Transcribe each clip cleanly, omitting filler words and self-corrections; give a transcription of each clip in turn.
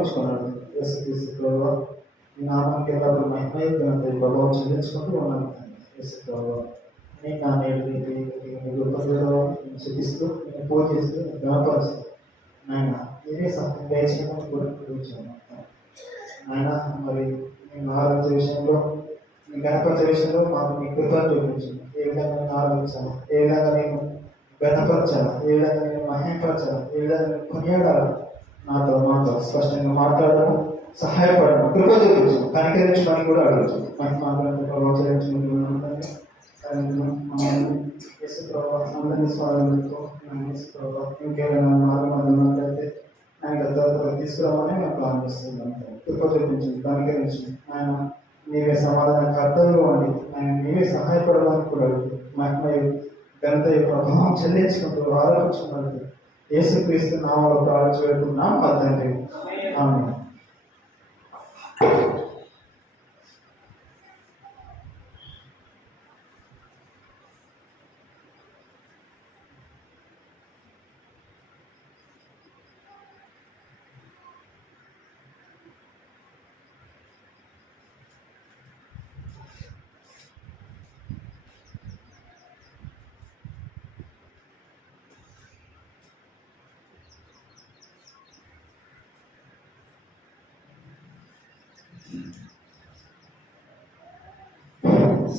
సమర్పించుకున్నాడు. యేసుక్రీస్తు ప్రభువా, ఈ నామానికి ఎల్లప్పుడూ మహిమ ప్రభావం చెల్లించుకుంటూ ఉన్నాను. యేసు ప్రభువా, నేను నా నేడు గొప్పలో చూపిస్తూ నేను పూజిస్తూ గణపరుస్తూ నాయన నేనే సహాయం దయచేయమని కూడా పూజించాను. నాయన మరి నేను ఆరోగ్య విషయంలో మీ గణపరిచే విషయంలో మాకు మీ కృపను చూపించింది. ఏ విధంగా నేను ఆరోగించాను, ఏ విధంగా నేను గణపరచాను, ఏ విధంగా నేను మహింపరచాను, ఏ విధంగా నేను కొనియాడాలి, మాతో స్పష్టంగా మాట్లాడడం, సహాయపడడం, కృప చూపించు, కనికరించడానికి కూడా అడగచ్చు. మహిమాగ్రంథ ప్రభావం చెల్లించుకుంటున్నాను. యేసు ప్రభావం అందరినీ స్వాగతంతో యేసు ప్రభావం ఇంకేమైనా మార్గం ఉన్నట్లయితే ఆయన తర్వాత తీసుకురామని మేము ప్రారంభిస్తున్నాం. కృప చూపించు, కనికరించు. ఆయన నీవే సమాధాన కర్తవ్యం అండి. ఆయన నీవే సహాయపడడానికి కూడా మహిమ ఘనత ప్రభావం చెల్లించుకుంటూ ఆలోచించుకున్నట్టు యేసుక్రీస్తు నామములో ప్రార్థించుకుంటున్నాం మా తండ్రి. ఆమేన్.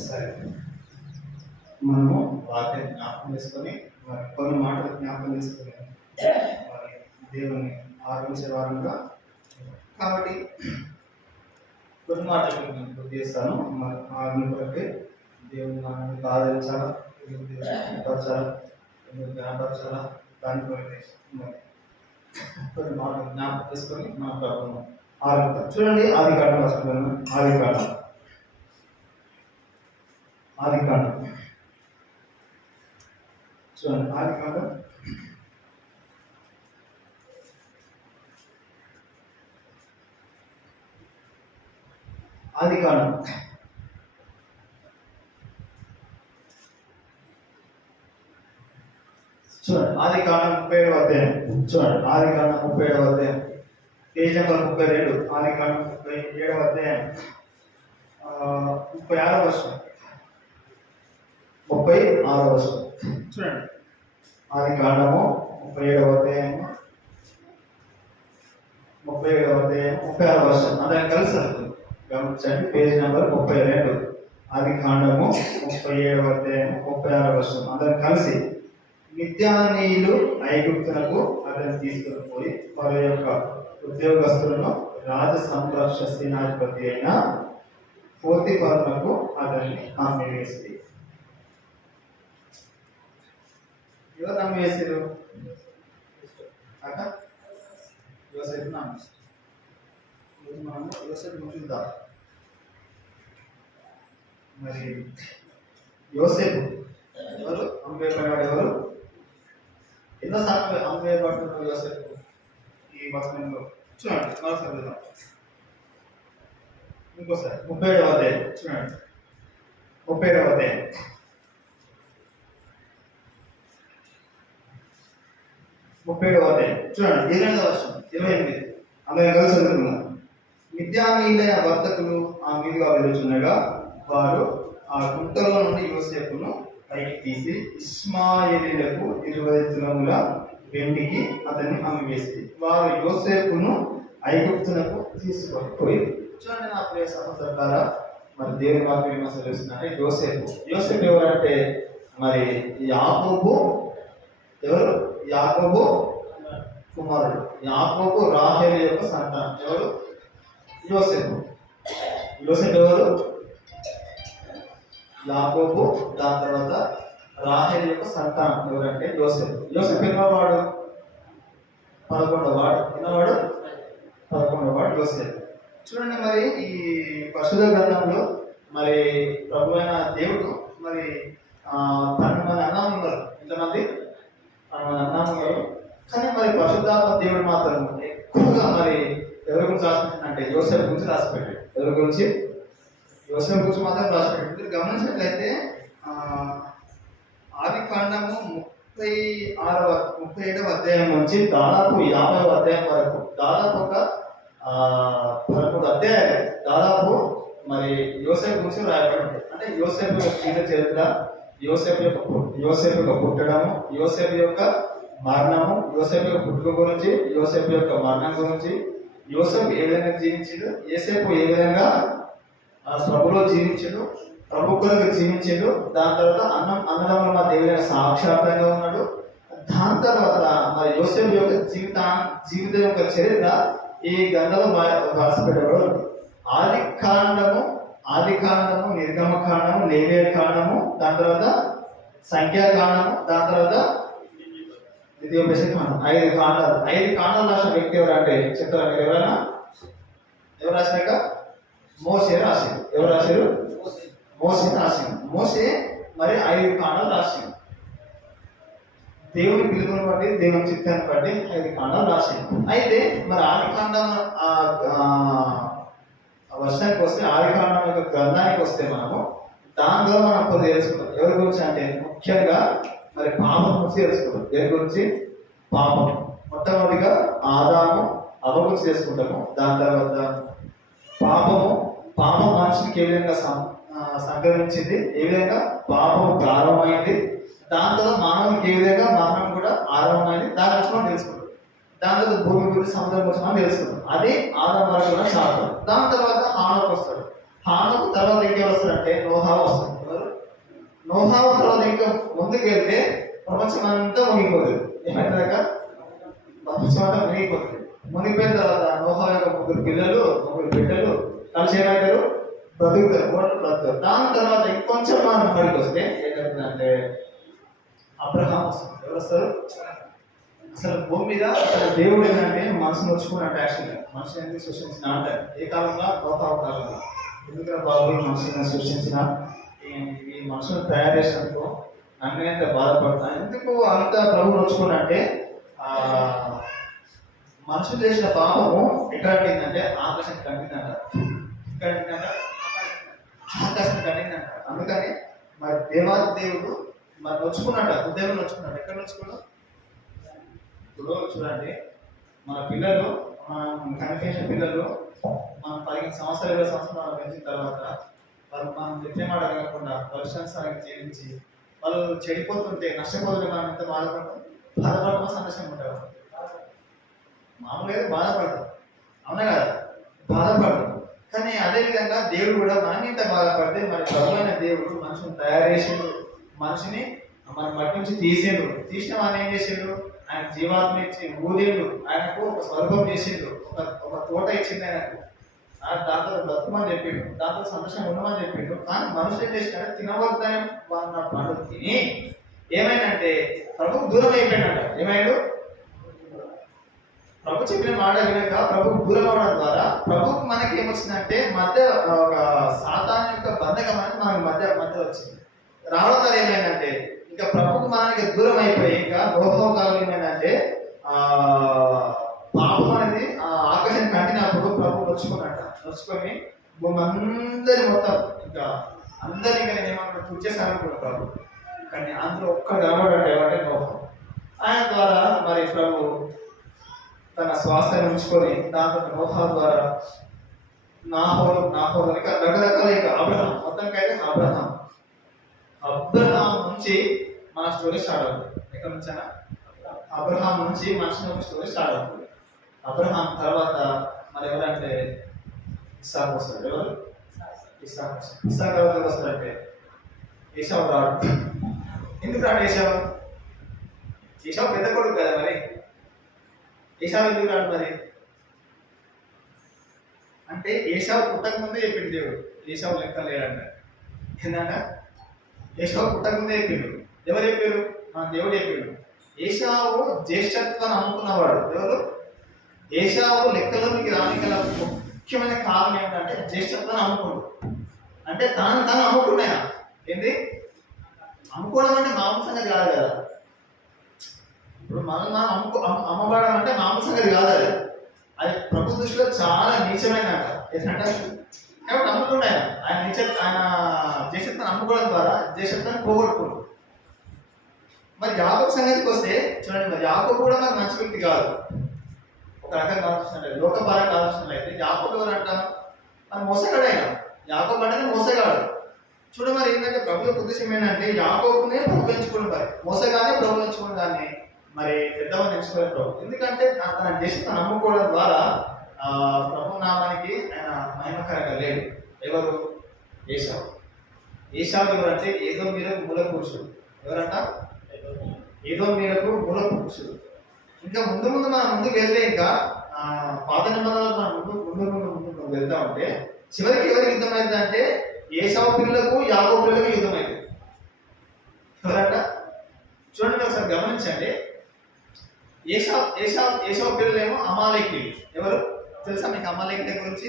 సరే, మనము వాక్యం జ్ఞాపకం చేసుకొని కొన్ని మాటలు జ్ఞాపకం చేసుకొని మరి దేవుని ఆరంభించే వారంగా కాబట్టి కొన్ని మాటలు నేను గుర్తు చేస్తాను. మరి ఆరంభించే దేవుని మనల్ని ఆదరించాలా, పరచాలా, జ్ఞాపరచాలా, దాని కొరకే మరి కొన్ని మాటలు జ్ఞాపకం చేసుకొని మాట్లాడుతున్నాం. ఆరంభిద్దాం. చూడండి, ఆదికాండం వస్తున్నాను. ఆదికాండం చూడండి, ఆదికాండం చూడండి, ఆదికాండం 37వ అధ్యాయం. చూడండి, ఆదికాండం 37వ అధ్యాయం, పేజ్ నెంబర్ 32. ఆదికాండం 37వ అధ్యాయం 36వ వచనం. 36వ వచనం చూడండి. ఆదికాండము 37వ అధ్యాయం 36వ వచనం. అందరం కలిసి గమనించండి. Page number 32. ఆదికాండము 37వ అధ్యాయం 36వ వచనం. అందరం కలిసి. మిద్యానీయులు ఐగుప్తునకు అతన్ని తీసుకుని పోయి వారి యొక్క ఉద్యోగస్తులను రాజ సంరక్ష సేనాధిపతి అయిన పోతీఫరునకు అతన్ని అమ్మివేసింది. ఎవరు అమ్మివేసారు? యోసేపు మనము యోసేపు చూద్దాం. మరి యోసేపు ఎవరు అమ్మివేయబడ్డాడు? ఎవరు ఎన్నోసార్లు అమ్మివేయబడుతున్నారు యోసేపు ఈ వచనంలో? చూడండి, మరోసారి చూద్దాం. ఇంకోసారి 37వ అధ్యాయం చూడండి. 37వ అధ్యాయం 37వ అధ్యాయం చూడండి. 28వ వచనం 28. అందరం కలిసి చదువుకుందాం. మిద్యానీయులైన వర్తకులు ఆ మీదుగా వెలుచుండగా వారు ఆ గుంటలో నుండి యోసేపును పైకి తీసి ఇష్మాయేలీయులకు 20 తులముల వెండికి అతన్ని అమ్మివేసి వారు యోసేపును ఐగుప్తునకు తీసుకొని పోయి. చూడండి నా ప్రియ సహోదరులారా, మరి దేవుని వాక్యం ఏమో తెలుస్తుందంటే యోసేపు ఎవరంటే మరి యాకోబు ఎవరు? యాకోబు కుమారుడు. యాకోబు రాహేలు యొక్క సంతానం. ఎవరు? యోసేపు ఎవరు? యాకోబు. దాని తర్వాత రాహేలు యొక్క సంతానం ఎవరంటే యోసేపు ఎన్నోవాడు? 11వ వాడు. 11వ వాడు యోసేపు. చూడండి, మరి ఈ పరిశుద్ధ గ్రంథంలో మరి ప్రభు అయిన దేవుడు మరి 12 మంది అన్నదమ్ములు. ఎంతమంది? 12 మంది అన్నదమ్ములు. కానీ మరి పరిశుద్ధాత్మ దేవుడు మాత్రం ఎక్కువగా మరి ఎవరి గురించి రాసిపెట్టిందంటే యోసేపు గురించి రాసిపెట్టాడు. ఎవరి గురించి? యోసేపు గురించి మాత్రం రాసిపెట్టాడు. గమనించినట్లయితే ఆదికాండము 37వ అధ్యాయం నుంచి దాదాపు 50వ అధ్యాయం వరకు దాదాపు ఒక 13 అధ్యాయాలు దాదాపు మరి యోసేపు గురించి రాయబడి ఉంటాయి. అంటే యోసేపు యొక్క జీవిత చరిత్ర, యోసేపు యొక్క పుట్టడము, యోసేపు యొక్క మరణము, యోసేపు యొక్క పుట్టుక గురించి, యోసేపు యొక్క మరణం గురించి, యోసేపు ఏ విధంగా జీవించాడు, యోసేపు ఏ విధంగా ప్రభులో జీవించాడు, ప్రభు కొరకు జీవించాడు. దాని తర్వాత అన్నదమ్ముల మధ్య ఏ విధంగా సాక్షాత్తంగా ఉన్నాడు. దాని తర్వాత మరి యోసేపు యొక్క జీవితం యొక్క చరిత్ర ఈ గ్రంథంలో రాసిపెట్టబడి ఆది కాండము, నిర్గమకాండము, లేవియ కాండము, దాని తర్వాత సంఖ్యాకాండము, దాని తర్వాత ద్వితీయోపదేశకాండం. 5 కాండాలు రాసిన వ్యక్తి ఎవరు అంటే చెప్తారా మీరు? ఎవరైనా ఎవరు రాసినాక? మోసే రాసిండు. ఎవరు రాశారు? మోసే రాసిండు. మోసే మరి 5 కాండాలు రాసిండు. దేవుని పిలుపుని బట్టి, దేవుని చిత్తాన్ని బట్టి 5 కాండాలు రాసిండు. అయితే మరి ఆది కాండం వర్షానికి వస్తే, ఆది కాండం యొక్క గ్రంథానికి వస్తే మనము దానిలో మనం కొన్ని తెలుసుకుంటాం. ఎవరి గురించి అంటే ముఖ్యంగా మరి పాపం గురించి తెలుసుకుంటాం. దేని గురించి? పాపం. మొట్టమొదటిగా ఆదాము అవ్వ గురించి తెలుసుకుంటాము. దాని తర్వాత పాపం మనిషికి ఏ విధంగా సంక్రమించింది, ఏ విధంగా పాపం ప్రారంభమైంది, దాని తర్వాత మానవునికి ఏ విధంగా మరణం కూడా ఆరంభమైంది, దాని గురించి మనం తెలుసుకుంటాం. దాని తర్వాత భూమి గురించి, సముద్రం గురించి మనం తెలుసుకుంటాం. అది ఆదాం వరకు కూడా శాతం. దాని తర్వాత హానోకు వస్తాడు. హానోకు తర్వాత ఇంకెవరు వస్తారంటే నోహావు వస్తాడు. నోహావు తర్వాత ఇంకా ముందుకు వెళ్తే ప్రపంచం అంతా మునిగిపోతుంది. ఏమైందాక ప్రపంచం అంతా మునిగిపోతుంది. మునిగిపోయిన తర్వాత నోహావు యొక్క 3 పిల్లలు, 3 బిడ్డలు కలిసి ఏమవుతారు? బ్రతుకుతారు. దాని తర్వాత ఇంకొంచెం మనం పడికి వస్తే ఏంటంటే అబ్రహాం వస్తుంది. ఎవరు వస్తారు? అసలు భూమి మీద అసలు దేవుడు ఏంటంటే మనసును వచ్చుకున్నట్టు. యాక్చువల్గా మనిషిని ఎందుకు సృష్టించిన అంటే ఏ కాలంలో? నోహావు కాలంలో. ఎందుకంటే బాబు ఈ మనిషిని సృష్టించిన, ఈ మనుషులను తయారు చేసినందుకు నన్ను ఎంత బాధపడతాను. ఎందుకు అంత ప్రభువు వచ్చుకున్నంటే మనుషులు చేసిన పాపము ఎక్కడ కండిందంటే ఆకాశం కండిందంట. ఆకాశం కండిందంట. అందుకని మరి దేవుడు మరి నొచ్చుకున్నాడు. ఉదయం నొచ్చుకున్నాడు. ఎక్కడ నొచ్చుకున్నాడు? ఇప్పుడు చూడండి, మన పిల్లలు, కనిపించిన పిల్లలు మనం 15 సంవత్సరాలు 20 సంవత్సరాలు పెంచిన తర్వాత వాళ్ళు మనం నిత్యమాట కాకుండా పరిశ్రమకి జీవించి వాళ్ళు చెడిపోతుంటే, నష్టపోతుంటే మనం ఎంత బాధపడటం సంతోషంగా ఉంటారు. మామూలుగా బాధపడతాం, అవునా కదా? బాధపడతాం. కానీ అదేవిధంగా దేవుడు కూడా మనం ఇంత బాధపడితే మరి ప్రభువైన దేవుడు మనుషుని తయారు చేసిండు, మనిషిని మన మట్టి నుంచి తీసిన వాడిని ఏం చేసిండు? ఆయన జీవాత్మ ఇచ్చి ఊదేళ్ళు, ఆయనకు ఒక స్వరూపం చేసిండు, ఒక తోట ఇచ్చింది ఆయనకు. దాంతో బ్రతుకమని చెప్పిండు, దాంతో సంతోషంగా ఉండమని చెప్పిండు. కానీ మనుషులు ఏం చేసినాడు? తినవద్దని వాళ్ళ పండు తిని ఏమైందంటే ప్రభుకు దూరం అయిపోయినాడు. ఏమైండు? ప్రభు చెప్పిన మాట వినక ప్రభుకు దూరం అవడం ద్వారా ప్రభుకు మనకి ఏమొచ్చిందంటే మధ్య ఒక సాతాను యొక్క బంధకం అనేది మనకి మధ్య వచ్చింది. రావడం ద్వారా ఏమైందంటే ఇంకా ప్రభుకు మనకి దూరం అయిపోయి ఇంకా లోహోకాలం ఏమైందంటే పాపం అనేది ఆకాశం కంటినప్పుడు ప్రభు నొచ్చుకొని భూమి అందరి మొత్తం ఇంకా అందరినీ ఇంకా నేను ఏమన్నా చూచేసాను కూడా ప్రభు. కానీ అందులో ఒక్క కనబడ్డాడు. ఏమంటే లోహం. ఆయన ద్వారా మరి ప్రభు తన శ్వాసను ఉంచుకొని దాంతో నోహా ద్వారా నాహోరు రకరకాల అబ్రహాం, మొత్తానికైతే అబ్రహాం నుంచి మన స్టోరీ స్టార్ట్ అవుతుంది. ఎక్కడి నుంచైనా అబ్రహాం నుంచి మనిషి ఒక స్టోరీ స్టార్ట్ అవుతుంది. అబ్రహాం తర్వాత మరి ఎవరంటే ఇస్సాకు వస్తారు. ఎవరు? ఇస్సాకు వస్తారు. ఇస్సాకు ఎవరు వస్తారంటే ఏశావు రాడు. ఎందుకు రాడు ఏశావు? ఏశావు పెద్ద కొడుకు కదా. మరి ఏశావు ఎందుకు రాడు? మరి అంటే ఏశావు పుట్టక ముందే చెప్పిండు దేవుడు ఏశావు లెక్క లేడంట. ఏంటంట? ఏశావు పుట్టక ముందే చెప్పిండు. ఎవరు చెప్పారు? మన దేవుడు చెప్పిండు. ఏశావు జ్యేష్ఠత్వాన్ని అమ్ముకున్నవాడు. ఎవరు? ఏశావు లెక్కలోనికి రానికి గల ముఖ్యమైన కారణం ఏంటంటే జ్యేష్ఠత్వాన్ని అమ్ముకున్నాడు. అంటే తాను అమ్ముకున్నాయన. ఏంది అమ్ముకోవడం? అంటే మామూలు సంగతి కాదు కదా. ఇప్పుడు మనం అమ్మబడడం అంటే మామూలు సంగతి కాదు. అది ప్రభు దృష్టిలో చాలా నీచమైనట. ఏంటంటే కాబట్టి అమ్ముకున్నాయన. ఆయన జ్యేష్ఠత్వాన్ని అమ్ముకోవడం ద్వారా జ్యేష్ఠత్వాన్ని పోగొట్టుకున్నాడు. మరి యాకోబు సంగతికి వస్తే చూడండి, మరి యాకోబు కూడా మరి మంచి వ్యక్తి కాదు. ఒక రకంగా ఆలోచిస్తున్నట్లయితే లోకపరంగా ఆలోచిస్తున్నట్లయితే యాకోబు ఎవరంట? మన మోసగాడైనా. యాకోబు అనేది మోసగాడు. చూడ మరి ఏంటంటే ప్రభు యొక్క ఉద్దేశం ఏంటంటే యాకోబునే ప్రభు ఎంచుకుని మరి మోసగానే ప్రభు ఎంచుకుని దాన్ని మరి పెద్దవాడిని ఎంచుకోవాలి ప్రభు. ఎందుకంటే తన దేశం నమ్ముకోవడం ద్వారా ప్రభు నామానికి ఆయన మహిమకరంగా లేడు. ఎవరు? ఏశావు. ఏశావు ఎవరంటే ఏదో మీరకు మూల పురుషుడు. ఎవరంట? ఏదో మీరకు మూల పురుషుడు. ఇంకా ముందు మనం ముందుకు వెళ్తే ఇంకా పాత నిబంధనలు మనం ముందు వెళ్తా ఉంటే చివరికి ఎవరికి యుద్ధం అవుతుంది అంటే ఏశావు పిల్లలకు యాకోబు పిల్లలకు యుద్ధం అవుతుంది. ఎవరంట? చూడండి ఒకసారి గమనించండి. ఏశావు పిల్లలేమో అమాలేకీయులు. ఎవరు తెలుసా మీకు అమాలేకీయుల గురించి?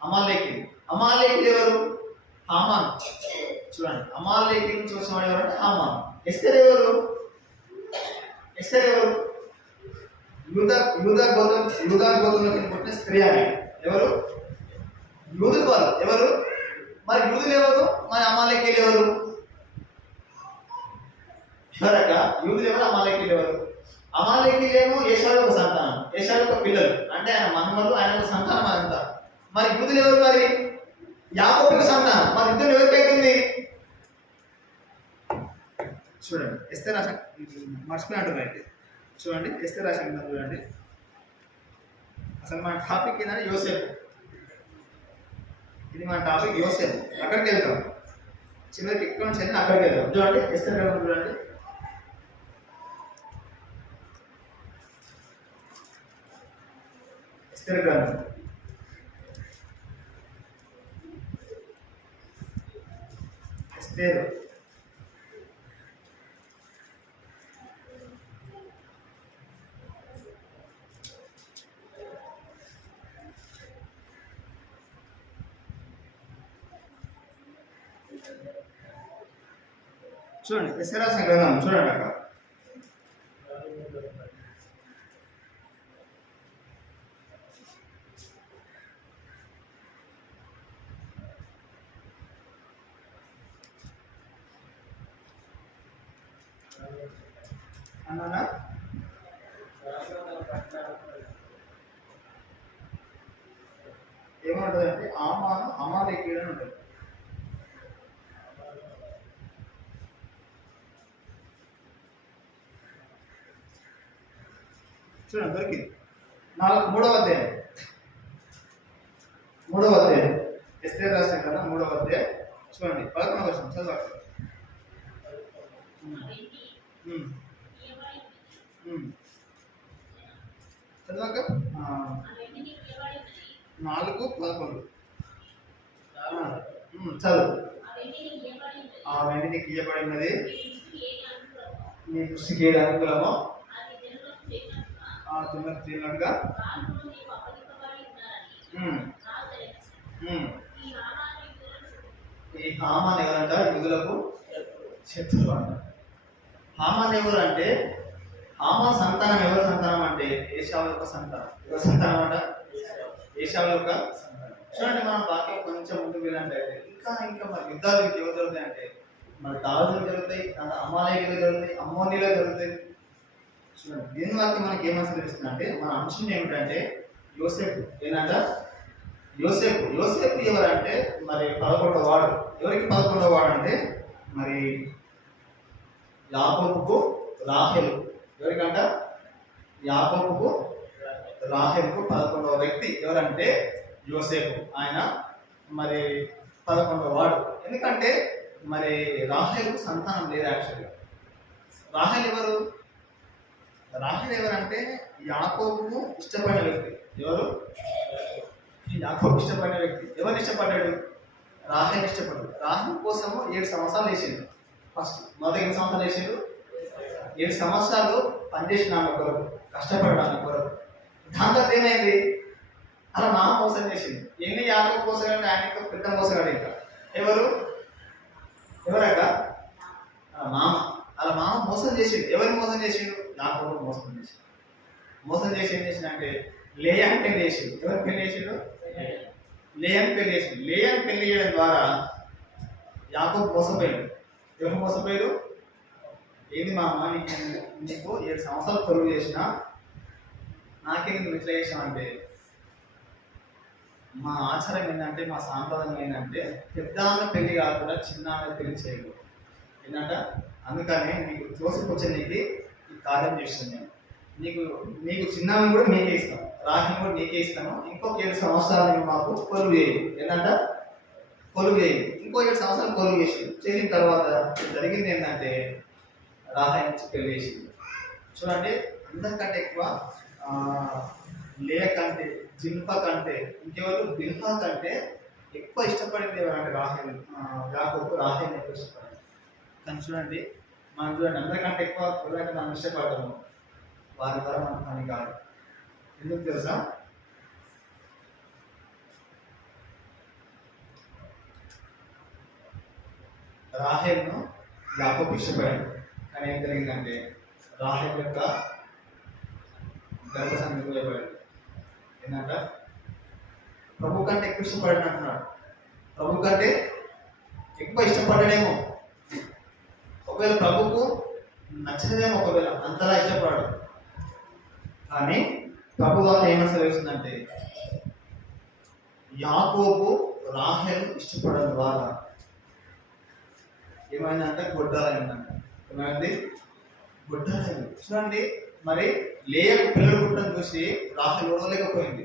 అమాలేకీయులు ఎవరు? హామాన్. చూడండి అమాలేకీయులను చూసిన వాడు ఎవరంటే హామాన్. ఎస్తేర్ ఎవరు? యూదా గోత్రంలోకి పుట్టిన స్త్రీ ఆమె. ఎవరు? యూదులు వాళ్ళు. ఎవరు మరి? యూదులు ఎవరు? మరి అమాలేకీయులు ఎవరు? ఎవరట? యూదులు ఎవరు? అమాలేకీయులు ఎవరు? అమాలేకీయులేమో ఏశావు యొక్క సంతానం, ఏశావు యొక్క పిల్లలు, అంటే ఆయన మనుమలు, ఆయన యొక్క సంతానం అదంతా. మరి యూదులు ఎవరు? మరి యాకోబు సంతానం. మరి ఇద్దరు ఎవరికైతుంది? చూడండి ఎస్తేర్ రాసిన మర్చిపోయినట్టు చూడండి ఎస్తేర్ రాసిన చూడండి. అసలు మన టాపిక్ ఏంటంటే యోసేపు. ఇది మన టాపిక్ యోసేపు. అక్కడికి వెళ్తాం. చివరికి ఇక్కడ నుంచి వెళ్ళి అక్కడికి వెళ్తాం. చూడండి ఎస్తేర్ గ్రంథం చూడండి. ఎస్తేర్ గ్రంథం ఎస్తేరు చూడండి ఎస్తేర్ రాసిన గ్రంథం చూడండి అక్కడ. అన్నా ఏమంటుందంటే అమాలేకీయుడు అని ఉంటుంది. చూడండి దొరికింది. మూడవ అధ్యాయం ఎస్తేర్ రాసిన కదా 3వ అధ్యాయం చూడండి 11వ వచనం చదవండి. చదవక 4:11 చదువు. ఆ వెండిని గీయబడినది నీ దృష్టికి ఏది అనుకూలమో ఆ జనులకు చేయనట్టుగా ఈ హామాన్ ఎవరంట? యూదులకు శత్రువు అంట. హామాన్ ఎవరు అంటే హామాన్ సంతానం ఎవరి సంతానం అంటే ఏశావు యొక్క సంతానం. ఎవరి సంతానం అంట? ఏశావు యొక్క సంతానం. చూడండి మనం వాక్యం కొంచెం ముందుకు వెళ్ళినట్లయితే ఇంకా మరి యుద్ధాలు ఎవరు జరుగుతాయి అంటే మన దావీదులు జరుగుతాయి, అమాలేకీయులు జరుగుతాయి, అమ్మోనీలు జరుగుతాయి. చూడండి దీని వాక్యం మనకి ఏమని తెలుస్తుంది అంటే మన అంశం ఏమిటంటే యోసేపు. ఏంటంట? యోసేపు ఎవరంటే మరి 11వ వాడు. ఎవరికి 11వ వాడు అంటే మరి యాకోబుకు రాహేలు. ఎవరికంట? యాకోబుకు రాహేలుకు 11వ వ్యక్తి ఎవరంటే యోసేపు. ఆయన మరి 11వ వాడు. ఎందుకంటే మరి రాహేలుకు సంతానం లేదు. యాక్చువల్గా రాహేలు ఎవరంటే యాకోబుకు ఇష్టపడిన వ్యక్తి. ఎవరు? యాకోబు ఇష్టపడిన వ్యక్తి. ఎవరు ఇష్టపడ్డాడు? రాహేలు ఇష్టపడ్డాడు. రాహేలు కోసము 7 సంవత్సరాలు వేసిండు. ఫస్ట్ మొదటి 8 సంవత్సరాలు వేసిండు. 7 సంవత్సరాలు పనిచేసిన ఆమె కొరకు, కష్టపడడానికి కొరకు. దాని తర్వాత ఏమైంది? అలా మామ మోసం చేసింది. ఎన్ని యాకోబు మోసగాడు? ఆయనకు పెద్ద మోసగాడు. ఇంకా ఎవరక? మామ. అలా మామ మోసం చేసిండు. ఎవరిని మోసం చేసిండు? యాకోబు మోసం చేసి ఏం చేసిండు అంటే లేయాని పెళ్లి చేసిండు. ఎవరు పెళ్లి చేసిండు? లేయాని పెళ్లి చేసిండు. లేయాని పెళ్లి చేయడం ద్వారా యాకోబు మోసపోయాడు. ఎవరు మోసపోయారు? ఏంది మా అమ్మ నీకు 7 సంవత్సరాలు తొలుగు చేసిన నాకే నువ్వు ఇట్లా చేసావంటే, మా ఆచారం ఏంటంటే, మా సాంప్రదాయం ఏంటంటే, పెద్ద ఆమె పెళ్లి కాకుండా చిన్న ఆమె పెళ్లి చేయకూడదు. ఏంటంట, అందుకనే నీకు తోసిపుచ్చే నీకు ఈ కార్యం చేస్తాను నేను. నీకు చిన్నవి కూడా నీకే ఇస్తాను, రాహిని కూడా నీకే ఇస్తాను. ఇంకొక 7 సంవత్సరాలు నువ్వు మాకు కొలువు చేయి. ఏంటంట, కొలువు చేయి. ఇంకో 7 సంవత్సరాలు కొలువు చేసిన తర్వాత జరిగింది ఏంటంటే, రాహాయి నుంచి పెళ్లి చేసింది. చూడండి, అందరికంటే ఎక్కువ లేయ కంటే, జిల్ఫా కంటే, ఇంకెవరు బిల్హా కంటే ఎక్కువ ఇష్టపడింది ఎవరంటే రాహేల్. యాకోబు రాహేల్ని ఎక్కువ ఇష్టపడింది. కానీ చూడండి, మనం చూడండి, అందరికంటే ఎక్కువ ఎవరైతే మనం ఇష్టపడతాము వారి ద్వారా మనకు పని కాదు. ఎందుకు తెలుసా? రాహేల్ను యాకోబు ఇష్టపడాడు. కానీ ఏం జరిగిందంటే, రాహేల్ యొక్క గర్భసంగతి పోయబడాడు. ఏంటంట, ప్రభు కంటే ఎక్కువ ఇష్టపడాడు అంటున్నాడు. ప్రభు కంటే ఎక్కువ ఇష్టపడ్డాడేమో, ఒకవేళ ప్రభుకు నచ్చదేమో, ఒకవేళ అంతలా ఇష్టపడాడు. కానీ ప్రభు వల్ల ఏమని తెలుస్తుందంటే, యాకోబు రాహేల్ ఇష్టపడడం ద్వారా ఏమైందంటే గొడ్డాలైందంట. ఏమైంది? గొడ్డాలైంది. చూడండి, మరి లేయకు పిల్లలు పుట్టడం చూసి రాహేల్ ఓడలేకపోయింది,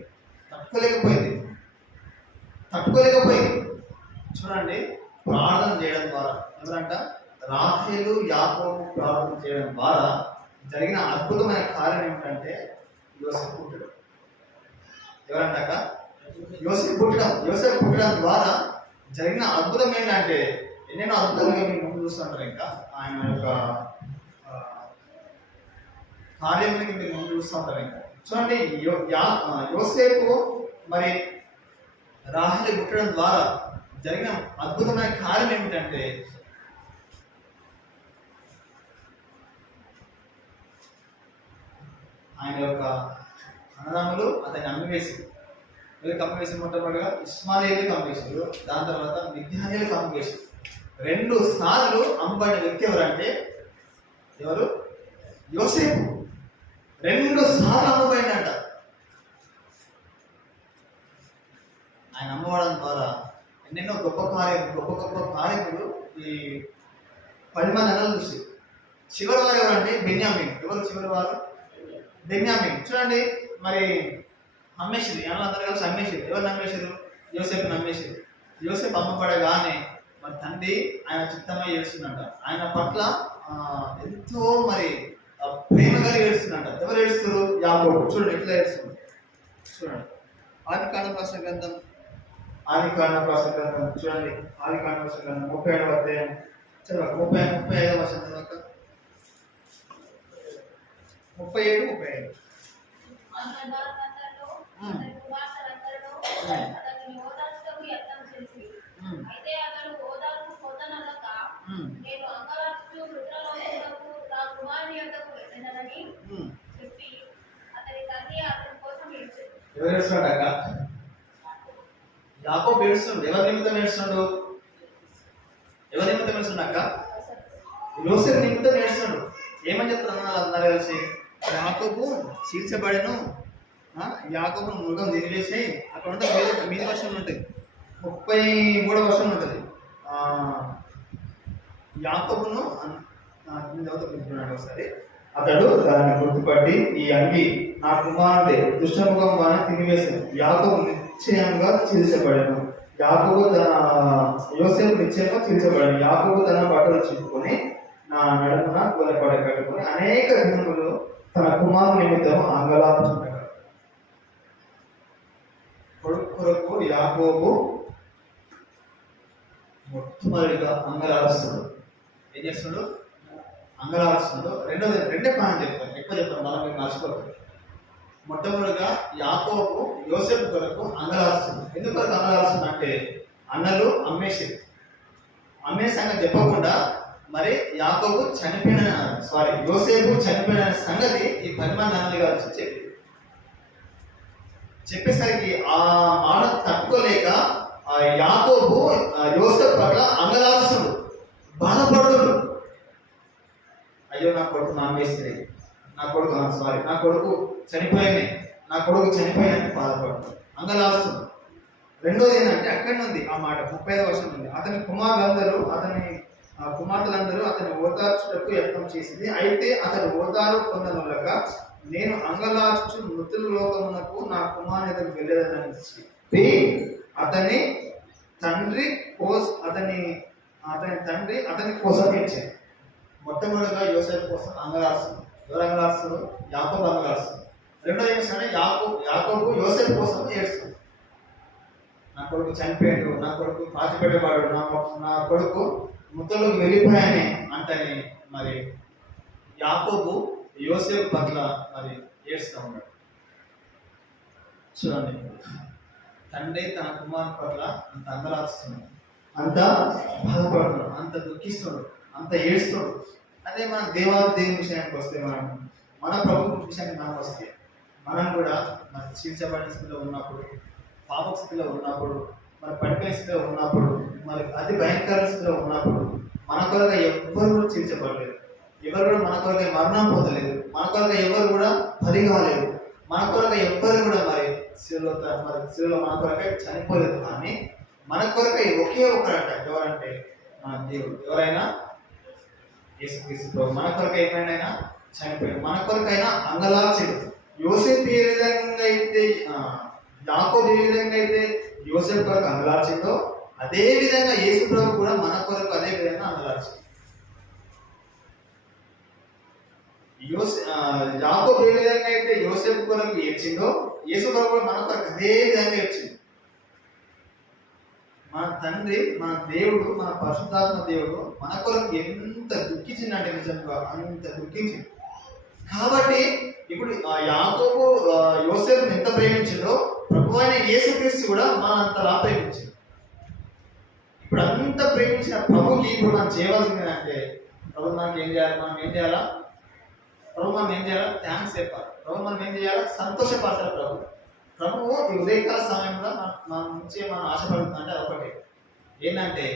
తట్టుకోలేకపోయింది. చూడండి, ప్రార్థన చేయడం ద్వారా ఎవరంట, రాహేలు యాకోబు ప్రార్థన చేయడం ద్వారా జరిగిన అద్భుతమైన కార్యం ఏమిటంటే యోసేపు పుట్టడం. ఎవరంటాక యోసేపు పుట్టడం ద్వారా జరిగిన అద్భుతం ఏంటంటే, ఎన్నెన్నో అద్భుతంగా మీరు ముందు చూస్తుంటారు. ఇంకా ఆయన యొక్క కార్యం మీరు ముందు చూస్తుంటారు. ఇంకా చూడండి, యోసేపు మరి రాహేలు పుట్టడం ద్వారా జరిగిన అద్భుతమైన కార్యం ఏమిటంటే, ఆయన యొక్క అన్నదమ్ములు అతన్ని అమ్మివేసి, మొట్టమొదటిగా ఇస్మాయిలు కమ్మివేశారు, దాని తర్వాత మిద్యానీయులు కమ్మివేశారు. 2 సార్లు అమ్మబడిన వ్యక్తి ఎవరంటే ఎవరు? యోసేపు. 2 సార్లు అమ్మబడినట. ఆయన అమ్మబడడం ద్వారా ఎన్నెన్నో గొప్ప కార్యములు ఈ 10 మంది అన్నలు చూసి. చివరి వారు ఎవరంటే బెన్యామీన్. ఎవరు చివరి వారు? బెన్యామీన్. చూడండి, మరి అమ్మేసింది, అందరూ కలిసి అమ్మేసారు. ఎవరు అమ్మేసారు? యోసేపుని అమ్మేసారు. యోసేపు అమ్మబడగానే మరి తండ్రి ఆయన చిత్తమై ఏడుస్తున్నట. ఆయన పట్ల ఎంతో మరి ప్రేమ కలిగి ఏడుస్తున్నట. ఎవరు ఏడుస్తారు? యాకోబు. చూడండి ఎట్లా ఏడుస్తున్నారు. చూడండి, ఆదికాండ ప్రసంగ గ్రంథం చూడండి, ఆదికాండ ప్రసంగ గ్రంథం 37వ అధ్యాయం చదవ. 35వ వర్షం చదవక, 37-35. అయితే అతడు ఓదార్పు పొందనలక, నేను అంగలార్చుచు వృద్ధులలోనున్నకు నా కుమారుని యొద్దకు వెళ్ళదనని చెప్పి అతని తండ్రి అతని కోసం ఏడ్చాడు. ఎవరు ఏడుస్తున్నాడక్క? యాకోబు ఏడుస్తుండు. ఎవరి నిమిత్తం ఏడుస్తుండు? అక్క? యోసేపు నిమిత్తం ఏడుస్తుండు. ఏమని చెప్తున్నారు అందరూ కలిసి? యాకోబు చీల్చబడెను, యాకోబును మృగం తిరిగేసి అక్కడ ఉంటుంది. మీది వర్షం ఉంటుంది, 33వ వర్షం ఉంటుంది. యాకోబును ఒకసారి, అతడు దాన్ని గుర్తుపట్టి, ఈ అంగి నా కుమారుడే, దుష్టముఖం వాని తినివేశాను. యాకోబు నిశ్చయంగా చీల్చబడను. యోసేపు నిశ్చయంగా చీల్చబడను. యాకోబు తన బట్టలు చింపుకొని నా నడుమున గోనెపడ కట్టుకొని అనేక దినములు తన కుమారు నిమిత్తం అంగలార్చుంటాడు. కొడుకు యాకోబు మొట్టమొదటిగా అంగలారుస్తున్నాడు. ఏం చేస్తున్నాడు? అంగలారుస్తున్నాడు. రెండే పాయింట్ చెప్తాను, ఎక్కువ చెప్తాను, మనం మీరు మర్చిపోతారు. మొట్టమొదటిగా యాకోబు యోసేపు కొరకు అంగలారుస్తున్నాడు. ఎందుకు అంగలారుస్తున్నాడు అంటే, అన్నలు అమ్మేసి సంగతి చెప్పకుండా మరి యోసేపు చనిపోయిన సంగతి ఈ 10 మంది అన్నలు గారు చెప్పేసరికి ఆ మాట తట్టుకోలేక యాకోబు యోసేపు పట్ల అంగలారుస్తున్నాడు, బాధపడుతున్నాడు. అయ్యో నా కొడుకు నా కొడుకు చనిపోయింది, నా కొడుకు చనిపోయినని బాధపడుతుంది, అంగలాస్తుంది. రెండోది ఏంటంటే అక్కడి ఉంది ఆ మాట 35వ వచనం ఉంది, అతని కుమార్తెలందరూ అతని ఓదార్చుటకు యత్నం చేసింది. అయితే అతడు ఓదారు పొందనులక నేను అంగలార్చు మృతుల లోకమునకు నా కుమారునికి వెళ్ళేదని చెప్పి అతని తండ్రి కోసం ఇచ్చాడు. మొట్టమొదటిగా యోసేపు కోసం అంగలార్చుడు. ఎవరు అంగలార్చుడు? యాకోబు అంగలార్చుడు. రెండోది ఏమిటంటే యాకోబు యోసేపు కోసం ఏడుస్తుంది. నా కొడుకు చనిపోయాడు, నా కొడుకు పాతిపెట్టేవాడు, నా కొడుకు ముద్దలకు వెళ్ళిపోయానే అంటని మరి యాకోబు యోసేపు పట్ల మరి ఏడుస్తూ ఉన్నాడు. చూడండి, తండ్రి తన కుమారు పట్ల అంత అంగలారుస్తున్నాడు, అంత బాధపడుతున్నాడు, అంత దుఃఖిస్తున్నాడు, అంత ఏడుస్తున్నాడు. అదే మన దేవుని విషయానికి వస్తే, మన ప్రభుత్వ విషయానికి మనకు వస్తే, మనం కూడా మన చీల్చబడిన స్థితిలో ఉన్నప్పుడు, పాప స్థితిలో ఉన్నప్పుడు, మరి పడిపోయిన స్థితిలో ఉన్నప్పుడు, మరి అతి భయంకర స్థితిలో ఉన్నప్పుడు మన కొరగా ఎవ్వరు కూడా చీల్చబడలేదు, ఎవరు కూడా మన కొరగా మరణం పొందలేదు, మన కొరగా ఎవరు కూడా బలి కాలేదు, మన కొరగా ఎవ్వరు కూడా మరి శిలువలో మన కొరకై చనిపోలేదు. కానీ మన కొరకై ఒకే ఒకరంట, ఎవరంటే మన దేవుడు. ఎవరైనా యేసుక్రీస్తు ప్రభు మన కొరకై ఏమైనా చనిపోయాడు, మన కొరకైనా అంగలార్చుడు. యోసేపు ఏ విధంగా అయితే యాకోబు ఏ విధంగా అయితే యోసేపు కొరకు అంగలార్చిందో, అదే విధంగా యేసు ప్రభు కూడా మన కొరకు అదే విధంగా అంగలార్చింది. యాకోబు ఏ విధంగా అయితే యోసేపు కొరకు ఏడ్చిందో, యేసు ప్రభు కూడా మన కొరకు అదే విధంగా ఏడ్చింది. మన తండ్రి, మన దేవుడు, మన పరిశుద్ధాత్మ దేవుడు మన కొరకు ఎంత దుఃఖించిందంటే నిజంగా అంత దుఃఖించింది. కాబట్టి ఇప్పుడు యాకోబు యోసేపుని ఎంత ప్రేమించిందో, ప్రభు అయిన యేసుక్రీస్తు కూడా మన అంతలా ప్రేమించింది. ఇప్పుడు అంత ప్రేమించిన ప్రభుకి ఇప్పుడు మనం చేయవలసింది ఏంటంటే, ప్రభు మనకి ఏం చేయాలి? మనం ఏం చేయాలా? ప్రభు మనం ఏం చేయాలా? థ్యాంక్స్ చెప్పాలి. ప్రభు మనం ఏం చేయాలా? సంతోషపరచాలి. ప్రభువు ఈ ఉదయకాల సమయంలో మన నుంచి మనం ఆశపడుతుందంటే అదొకటి ఏంటంటే,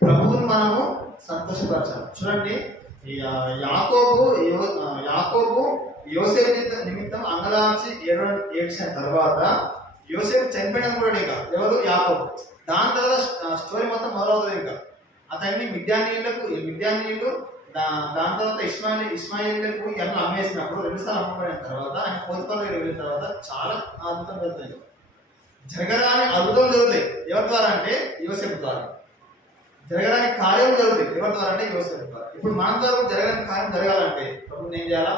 ప్రభువుని మనము సంతోషపరచాలి. చూడండి, యాకోబు యోసేపు నిమిత్తం అంగలార్చి ఏడ్చిన తర్వాత యోసేపు చనిపోయిన కూడా ఇంకా ఎవరు? యాకోబు. దాని తర్వాత స్టోరీ మొత్తం మొదలవుతుంది. ఇంకా అతన్ని మిద్యానీయులు దాని తర్వాత ఇస్మాయిలకు ఎన్నో అమ్మేసినప్పుడు 2 సార్లు అమ్మబడిన తర్వాత ఆయన పోతిఫర్ దగ్గర వెళ్ళిన తర్వాత చాలా అద్భుతం జరుగుతాయి. జరగరాని అద్భుతం జరుగుతాయి. ఎవరి ద్వారా అంటే యోసేపు ద్వారా. జరగరాని కార్యం జరుగుతాయి. ఎవరి ద్వారా అంటే యోసేపు ద్వారా. ఇప్పుడు మన ద్వారా జరగని కార్యం జరగాలంటే ప్రభుని ఏం చేయాలా?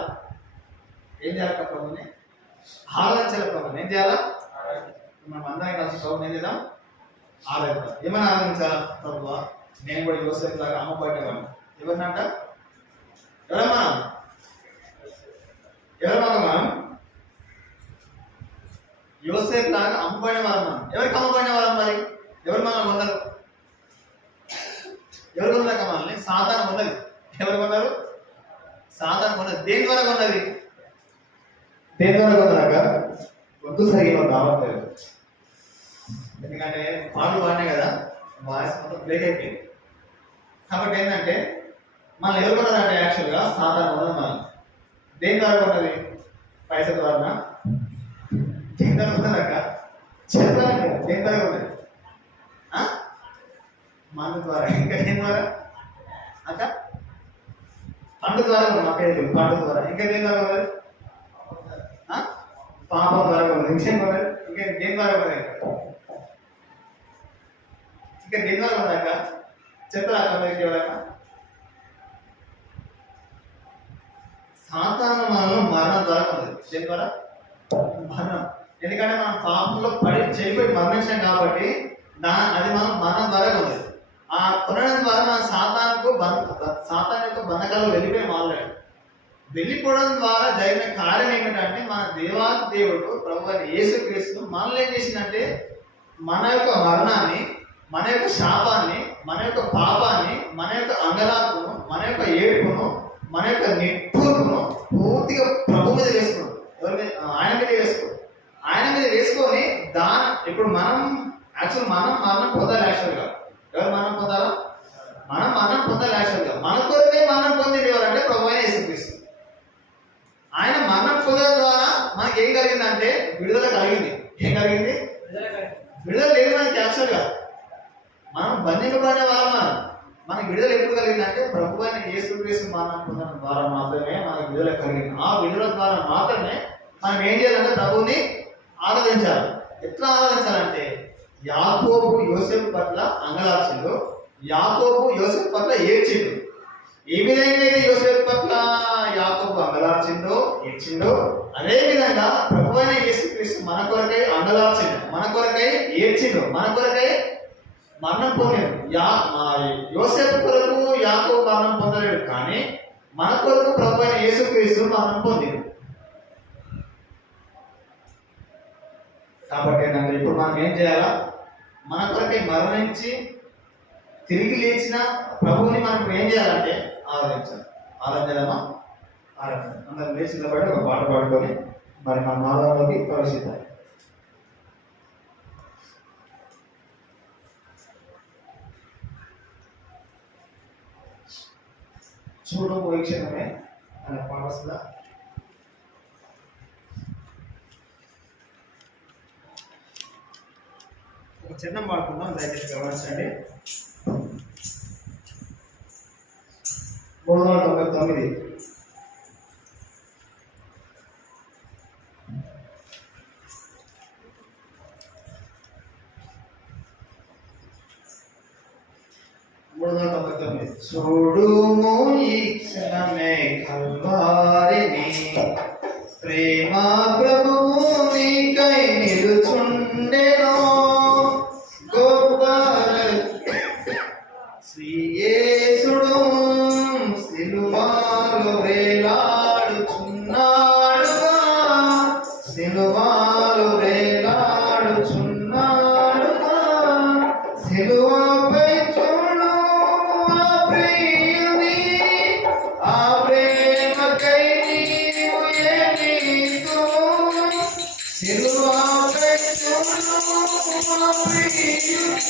ప్రభుని ఆరాధించాలి. ప్రభుని ఏం చేయాలా? మనం అందరం కలిసి ప్రభుని ఏం చేద్దాం? ఆరాధిద్దాం. ఏమైనా ఆరాధించాలా? ప్రభువా, నేను కూడా యోసేపు లాగా అమ్మబడ్డేవాడిని. ఎవరినంట? ఎవరమ్మా? మనం యోసేపు లాగా అమ్మబడిన వారం. మనం ఎవరికి అమ్మబడిన వారం? మరి ఎవరు మనం కొన్నారు? ఎవరు కొన్నాక మనల్ని? సాతాను కొన్నది. ఎవరు కొన్నారు? సాతాను కొన్నది. దేని ద్వారా కొన్నది? దేని ద్వారా కొన్నాక వద్దు సరిగా రావట్లేదు. ఎందుకంటే పాటలు పాడినాయి కదా, వాయిస్ మొత్తం బ్రేక్ అయిపోయింది. కాబట్టి ఏంటంటే, మనం ఎవరు కొన్నారంటే యాక్చువల్గా సాతాను కొన్నది. మనం దేని ద్వారా కొన్నది? పైసల ద్వారా. దేని ద్వారా కొన్నాక చెప్పాలి. దేని ద్వారా కొన్నది? మన ద్వారా. ఇంకా దేని ద్వారా? అక్క పండు ద్వారా కొన్నది. పండు ద్వారా. ఇంకా దేని ద్వారా కొన్నది? పాపం ద్వారా కొన్నది. ఇంకేం కొన్నది? ఇంకా దేని ద్వారా కొన్నది? ఇంకా దేని ద్వారా కొన్నాక చెప్పరా? ఎవరైనా సాతాను మనలో మరణం ద్వారా కొన్నది. దేని ద్వారా? మరణం. ఎందుకంటే మనం పాపంలో పడి చెడిపోయి మరణించాం కాబట్టి అది మనం మరణం ద్వారా కొన్నది. ఆ కొనడం ద్వారా మన సాతాను యొక్క బంధకాలు వెళ్ళిపోయిన వాళ్ళాడు. వెళ్ళిపోవడం ద్వారా జరిగిన కార్యం ఏమిటంటే, మన దేవాది దేవుడు ప్రభు అయిన యేసుక్రీస్తు మనల్ని ఏం చేసిందంటే, మన యొక్క మరణాన్ని, మన యొక్క శాపాన్ని, మన యొక్క పాపాన్ని, మన యొక్క అంగలార్పును, మన యొక్క ఏడుపును, మన యొక్క నిట్టూర్పును పూర్తిగా ప్రభు మీద వేసుకున్నాడు. ఎవరి మీద? ఆయన మీద వేసుకోడు. ఆయన మీద వేసుకొని ఇప్పుడు మనం మరణం పొందాలి. యాక్చువల్గా ఎవరు మరణం పొందాలా? మనం మరణం పొందాలి. యాక్చువల్గా మన కొరకే మరణం పొందేది ఎవరంటే ప్రభు అయిన యేసుక్రీస్తు. ఆయన మరణం పొందడం ద్వారా మనకి ఏం కలిగిందంటే విడుదల కలిగింది. ఏం కలిగింది? విడుదల లేదు మనకి. యాక్చువల్గా మనం బంధింపబడిన వాళ్ళం. మనకి విడుదల ఎప్పుడు కలిగిందంటే ప్రభు అయిన యేసుక్రీస్తు మరణం పొందడం ద్వారా మాత్రమే మనకి విడుదల కలిగింది. ఆ విడుదల ద్వారా మాత్రమే మనం ఏం చేయాలంటే ప్రభువుని ఆరాధించాలి. ఎట్లా ఆరాధించాలంటే యాకోబు యోసేపు పట్ల అంగలార్చిండు, యాకోబు యోసేపు పట్ల ఏడ్చిండు. ఏ విధంగా అయితే యోసేపు పట్ల యాకోబు అంగలార్చిండో ఏడ్చిండో అదే విధంగా ప్రభు అయిన యేసుక్రీస్తు మన కొరకై అంగలార్చిండు, మన కొరకై ఏడ్చిండు, మన కొరకై మరణం పొందాడు. యోసేపు కొరకు యాకోబు మరణం పొందలేడు, కానీ మన కొరకు ప్రభు అయిన యేసుక్రీస్తు మరణం పొందిండు. కాబట్టి ఏంటంటే ఇప్పుడు మనం ఏం చేయాలా? మన కొరకై మరణించి తిరిగి లేచిన ప్రభువుని మనం ఏం చేయాలంటే ఆరాధించాలి. ఆరాధనమా? ఆరాధన. అందరం లేచిన బట్టి ఒక పాట పాడుకొని మరి మన ఆరాధనలోకి ప్రవేశిద్దాం. చూడము వీక్షణమే అనే పాట వస్తుందా? ఒక చిన్న పాడుకుందాం, దయచేసి గమనించండి. 399. చూడుము ఈ క్షణమే కల్వారిని, ప్రేమ ప్రభువు నీకై నిలుచుండెను. గొప్ప శ్రీయేసుడు సిలువలో వేలాడుచున్నాడుగా, సిలువలో వేలాడుచున్నాడుగా. సిలువపై చూడు ఆ ప్రియుని, ఆ ప్రేమకై నీవు ఏమీదు. సిలువపై చూడు ఆ ప్రియుని.